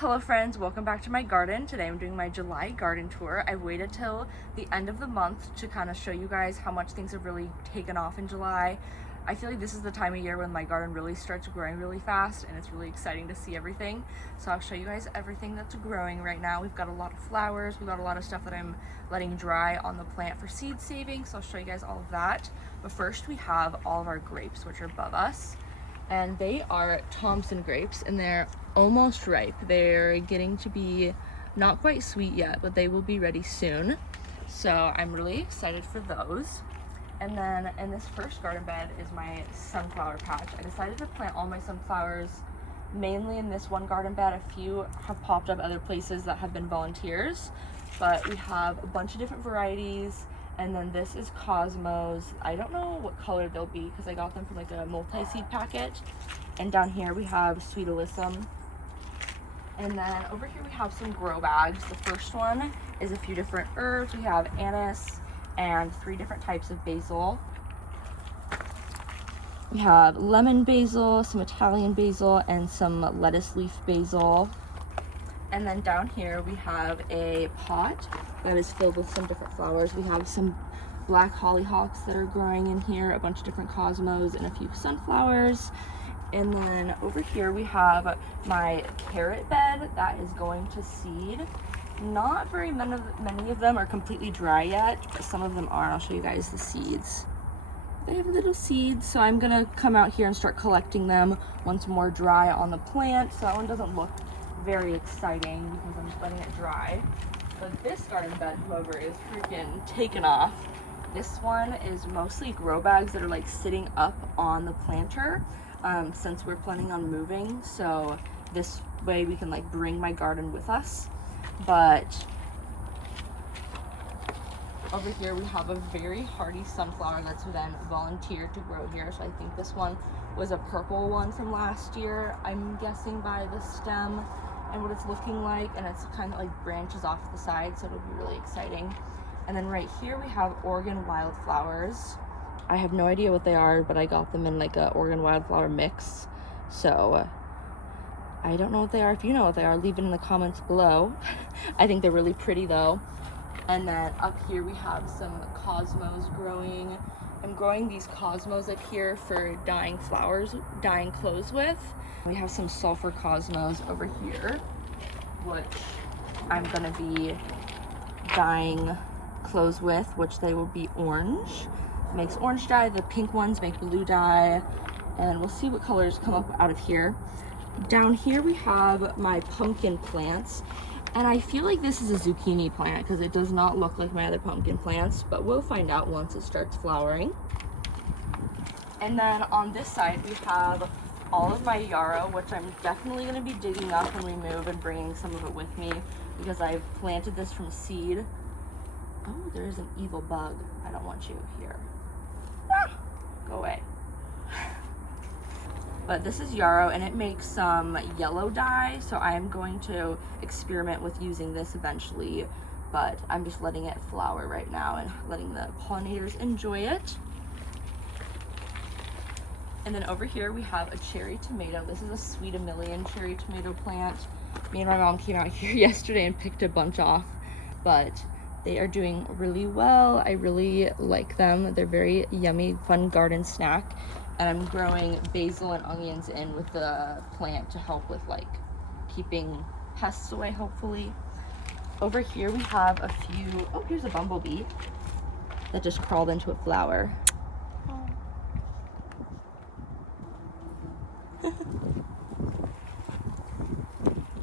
Hello friends, welcome back to my garden. Today I'm doing my July garden tour. I waited till the end of the month to kind of show you guys how much things have really taken off in July. I feel like this is the time of year when my garden really starts growing really fast and it's really exciting to see everything. So I'll show you guys everything that's growing right now. We've got a lot of flowers, we've got a lot of stuff that I'm letting dry on the plant for seed saving, so I'll show you guys all of that. But first we have all of our grapes, which are above us. And they are Thompson grapes and they're almost ripe. They're getting to be not quite sweet yet, but they will be ready soon. So I'm really excited for those. And then in this first garden bed is my sunflower patch. I decided to plant all my sunflowers mainly in this one garden bed. A few have popped up other places that have been volunteers, but we have a bunch of different varieties. And then this is Cosmos. I don't know what color they'll be because I got them from like a multi-seed packet. And down here we have Sweet Alyssum. And then over here we have some grow bags. The first one is a few different herbs. We have anise and 3 different types of basil. We have lemon basil, some Italian basil, and some lettuce leaf basil. And then down here we have a pot that is filled with some different flowers. We have some black hollyhocks that are growing in here, a bunch of different cosmos, and a few sunflowers. And then over here we have my carrot bed that is going to seed. Not very many of them are completely dry yet, but some of them are, and I'll show you guys the seeds. They have little seeds, so I'm gonna come out here and start collecting them once more dry on the plant. So that one doesn't look very exciting because I'm just letting it dry. But this garden bed, however, is freaking taken off. This one is mostly grow bags that are like sitting up on the planter since we're planning on moving. So this way we can like bring my garden with us. But over here we have a very hardy sunflower that's then volunteered to grow here. So I think this one was a purple one from last year, I'm guessing by the stem and what it's looking like, and it's kind of like branches off the side, so it'll be really exciting. And then right here we have Oregon wildflowers. I have no idea what they are, but I got them in like a Oregon wildflower mix, so I don't know what they are. If you know what they are, leave it in the comments below. I think they're really pretty though. And then up here we have some cosmos growing. I'm growing these cosmos up here for dyeing clothes with. We have some sulfur cosmos over here, which I'm gonna be dyeing clothes with, which they will be orange. It makes orange dye, the pink ones make blue dye, and we'll see what colors come up out of here. Down here we have my pumpkin plants, and I feel like this is a zucchini plant because it does not look like my other pumpkin plants, but we'll find out once it starts flowering. And then on this side we have all of my yarrow, which I'm definitely going to be digging up when we move and bringing some of it with me because I've planted this from seed. Oh, there is an evil bug. I don't want you here. Ah, go away. But this is yarrow and it makes some yellow dye, so I am going to experiment with using this eventually, but I'm just letting it flower right now and letting the pollinators enjoy it. And then over here we have a cherry tomato. This is a Sweet A Million cherry tomato plant. Me and my mom came out here yesterday and picked a bunch off, but they are doing really well. I really like them. They're very yummy, fun garden snack. And I'm growing basil and onions in with the plant to help with like keeping pests away, hopefully. Over here we have a few, oh, here's a bumblebee that just crawled into a flower.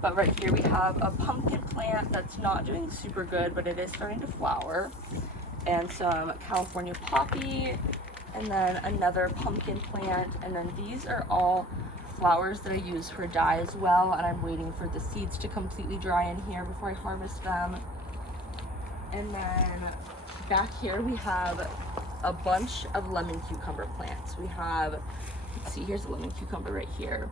But right here we have a pumpkin plant that's not doing super good, but it is starting to flower. And some California poppy, and then another pumpkin plant. And then these are all flowers that I use for dye as well. And I'm waiting for the seeds to completely dry in here before I harvest them. And then back here we have a bunch of lemon cucumber plants. We have, let's see, here's a lemon cucumber right here.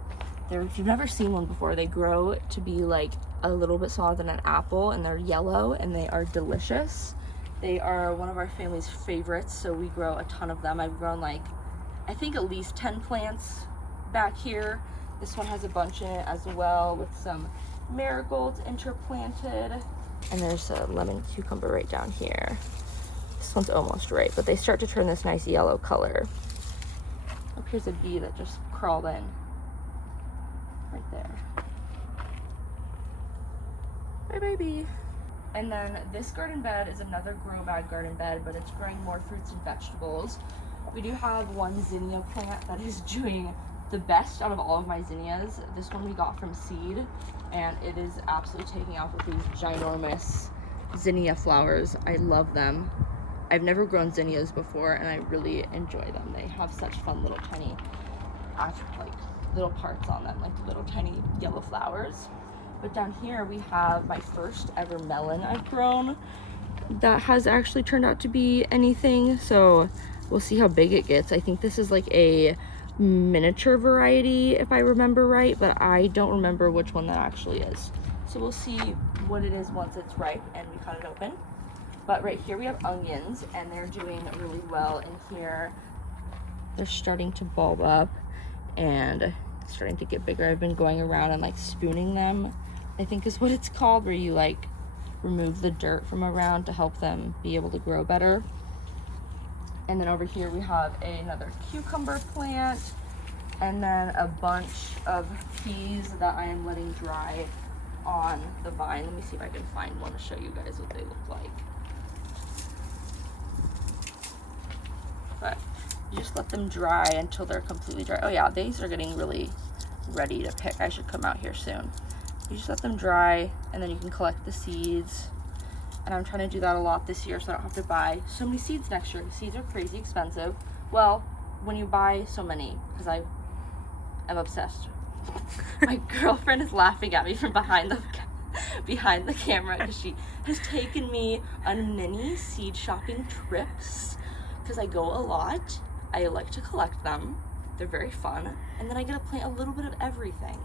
If you've never seen one before, they grow to be like a little bit smaller than an apple, and they're yellow and they are delicious. They are one of our family's favorites, so we grow a ton of them. I've grown like, I think at least 10 plants back here. This one has a bunch in it as well with some marigolds interplanted. And there's a lemon cucumber right down here. This one's almost right, but they start to turn this nice yellow color. Oh, here's a bee that just crawled in. Right there. Bye bye bee. And then this garden bed is another grow bag garden bed, but it's growing more fruits and vegetables. We do have one zinnia plant that is doing the best out of all of my zinnias. This one we got from seed, and it is absolutely taking off with these ginormous zinnia flowers. I love them. I've never grown zinnias before, and I really enjoy them. They have such fun little tiny, like little parts on them, like little tiny yellow flowers. But down here we have my first ever melon I've grown that has actually turned out to be anything. So we'll see how big it gets. I think this is like a miniature variety, if I remember right, but I don't remember which one that actually is. So we'll see what it is once it's ripe and we cut it open. But right here we have onions, and they're doing really well in here. They're starting to bulb up and starting to get bigger. I've been going around and like spooning them, I think is what it's called, where you like remove the dirt from around to help them be able to grow better. And then over here we have another cucumber plant, and then a bunch of peas that I am letting dry on the vine. Let me see if I can find one to show you guys what they look like. But you just let them dry until they're completely dry. Oh yeah, these are getting really ready to pick. I should come out here soon. You just let them dry, and then you can collect the seeds. And I'm trying to do that a lot this year so I don't have to buy so many seeds next year. Seeds are crazy expensive. Well, when you buy so many, because I am obsessed. My girlfriend is laughing at me from behind the camera because she has taken me on many seed shopping trips because I go a lot. I like to collect them. They're very fun. And then I get to plant a little bit of everything.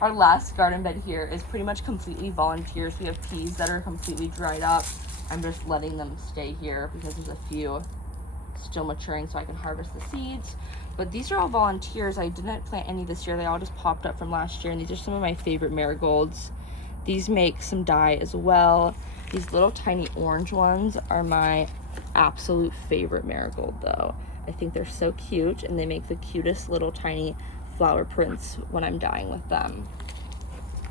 Our last garden bed here is pretty much completely volunteers. We have peas that are completely dried up. I'm just letting them stay here because there's a few still maturing so I can harvest the seeds. But these are all volunteers. I didn't plant any this year. They all just popped up from last year, and these are some of my favorite marigolds. These make some dye as well. These little tiny orange ones are my absolute favorite marigold though. I think they're so cute, and they make the cutest little tiny flower prints when I'm dyeing with them.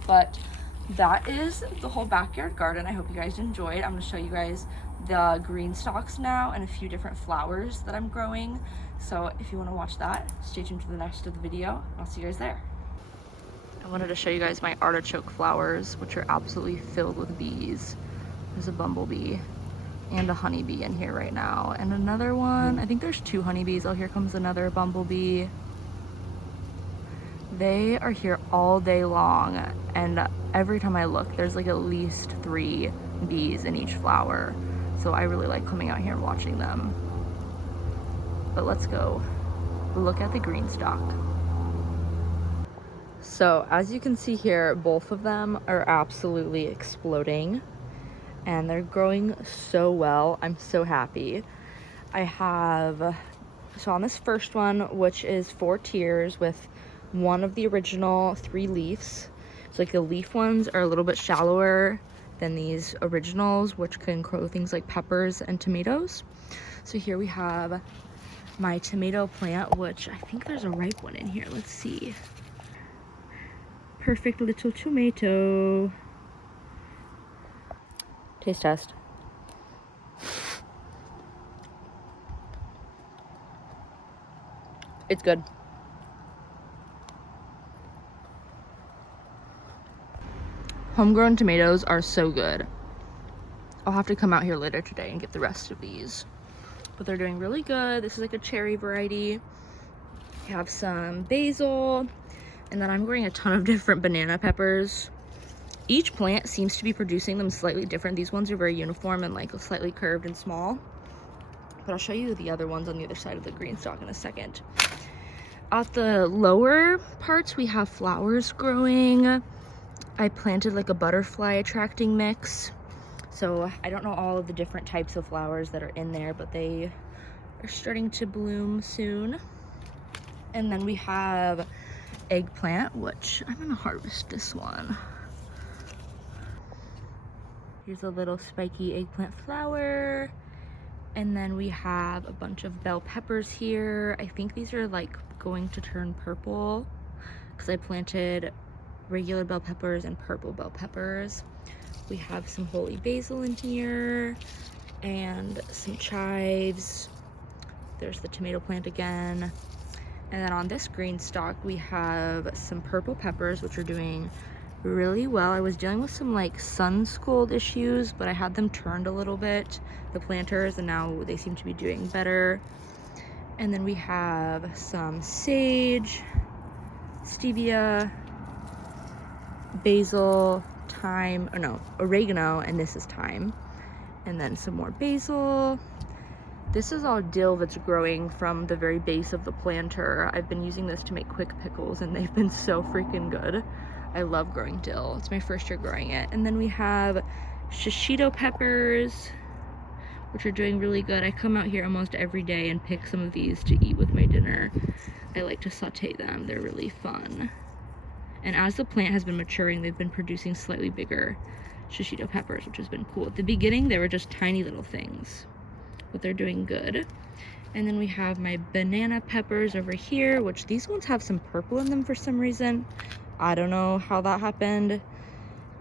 But that is the whole backyard garden. I hope you guys enjoyed. I'm going to show you guys the green stalks now and a few different flowers that I'm growing. So if you want to watch that, stay tuned for the next of the video. I'll see you guys there. I wanted to show you guys my artichoke flowers, which are absolutely filled with bees. There's a bumblebee and a honeybee in here right now, and another one. I think there's 2 honeybees. Oh, here comes another bumblebee. They are here all day long, and every time I look, there's like at least 3 bees in each flower. So I really like coming out here and watching them. But let's go look at the green stalk. So as you can see here, both of them are absolutely exploding, and they're growing so well. I'm so happy. I have, so on this first one, which is 4 tiers with one of the original 3 leaves. So like the leaf ones are a little bit shallower than these originals, which can grow things like peppers and tomatoes. So here we have my tomato plant, which I think there's a ripe one in here. Let's see. Perfect little tomato. Taste test. It's good. Homegrown tomatoes are so good. I'll have to come out here later today and get the rest of these. But they're doing really good. This is like a cherry variety. We have some basil, and then I'm growing a ton of different banana peppers. Each plant seems to be producing them slightly different. These ones are very uniform and like slightly curved and small. But I'll show you the other ones on the other side of the green stalk in a second. At the lower parts, we have flowers growing. I planted like a butterfly attracting mix. So I don't know all of the different types of flowers that are in there, but they are starting to bloom soon. And then we have eggplant, which I'm gonna harvest this one. Here's a little spiky eggplant flower. And then we have a bunch of bell peppers here. I think these are like going to turn purple because I planted regular bell peppers and purple bell peppers. We have some holy basil in here and some chives. There's the tomato plant again. And then on this green stalk, we have some purple peppers, which are doing really well. I was dealing with some like sun scald issues, but I had them turned a little bit, the planters, and now they seem to be doing better. And then we have some sage, stevia, basil, thyme, or no, oregano, and this is thyme. And then some more basil. This is all dill that's growing from the very base of the planter. I've been using this to make quick pickles and they've been so freaking good. I love growing dill. It's my first year growing it. And then we have shishito peppers, which are doing really good. I come out here almost every day and pick some of these to eat with my dinner. I like to saute them. They're really fun. And as the plant has been maturing, they've been producing slightly bigger shishito peppers, which has been cool. At the beginning, they were just tiny little things, but they're doing good. And then we have my banana peppers over here, which these ones have some purple in them for some reason. I don't know how that happened.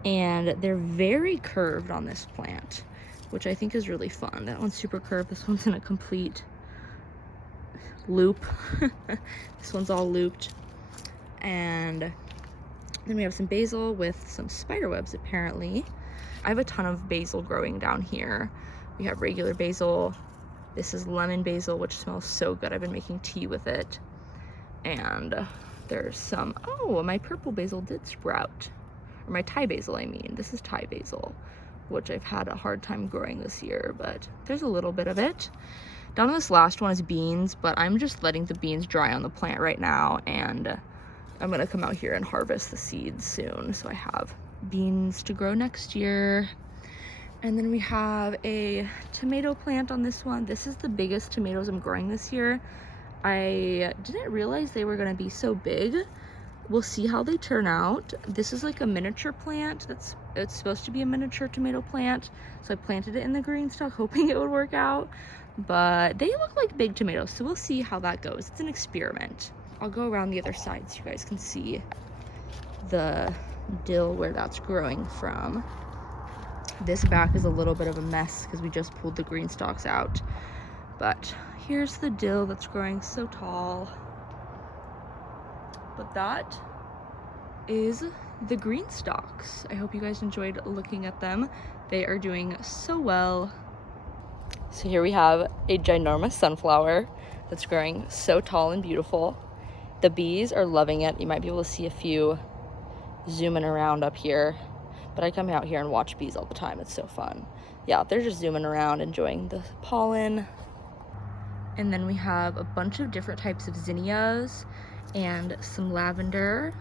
And they're very curved on this plant, which I think is really fun. That one's super curved. This one's in a complete loop. This one's all looped. And then we have some basil with some spider webs apparently. I have a ton of basil growing down here. We have regular basil. This is lemon basil, which smells so good. I've been making tea with it. And there's some, oh, my purple basil did sprout. Or my Thai basil, I mean. This is Thai basil, which I've had a hard time growing this year, but there's a little bit of it. Down on this last one is beans, but I'm just letting the beans dry on the plant right now, and I'm gonna come out here and harvest the seeds soon, so I have beans to grow next year. And then we have a tomato plant on this one. This is the biggest tomatoes I'm growing this year. I didn't realize they were gonna be so big. We'll see how they turn out. This is like a miniature plant. It's supposed to be a miniature tomato plant. So I planted it in the green stalk hoping it would work out. But they look like big tomatoes, so we'll see how that goes. It's an experiment. I'll go around the other side so you guys can see the dill where that's growing from. This back is a little bit of a mess because we just pulled the green stalks out. But here's the dill that's growing so tall. But that is the green stalks. I hope you guys enjoyed looking at them. They are doing so well. So here we have a ginormous sunflower that's growing so tall and beautiful. The bees are loving it. You might be able to see a few zooming around up here. But I come out here and watch bees all the time. It's so fun. Yeah, they're just zooming around, enjoying the pollen. And then we have a bunch of different types of zinnias and some lavender,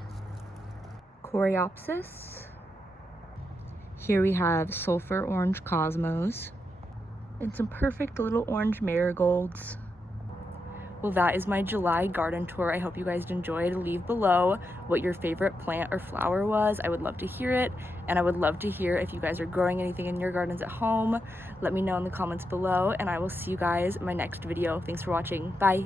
coreopsis. Here we have sulfur orange cosmos and some perfect little orange marigolds. Well, that is my July garden tour. I hope you guys enjoyed. Leave below what your favorite plant or flower was. I would love to hear it, and I would love to hear if you guys are growing anything in your gardens at home. Let me know in the comments below, and I will see you guys in my next video. Thanks for watching. Bye.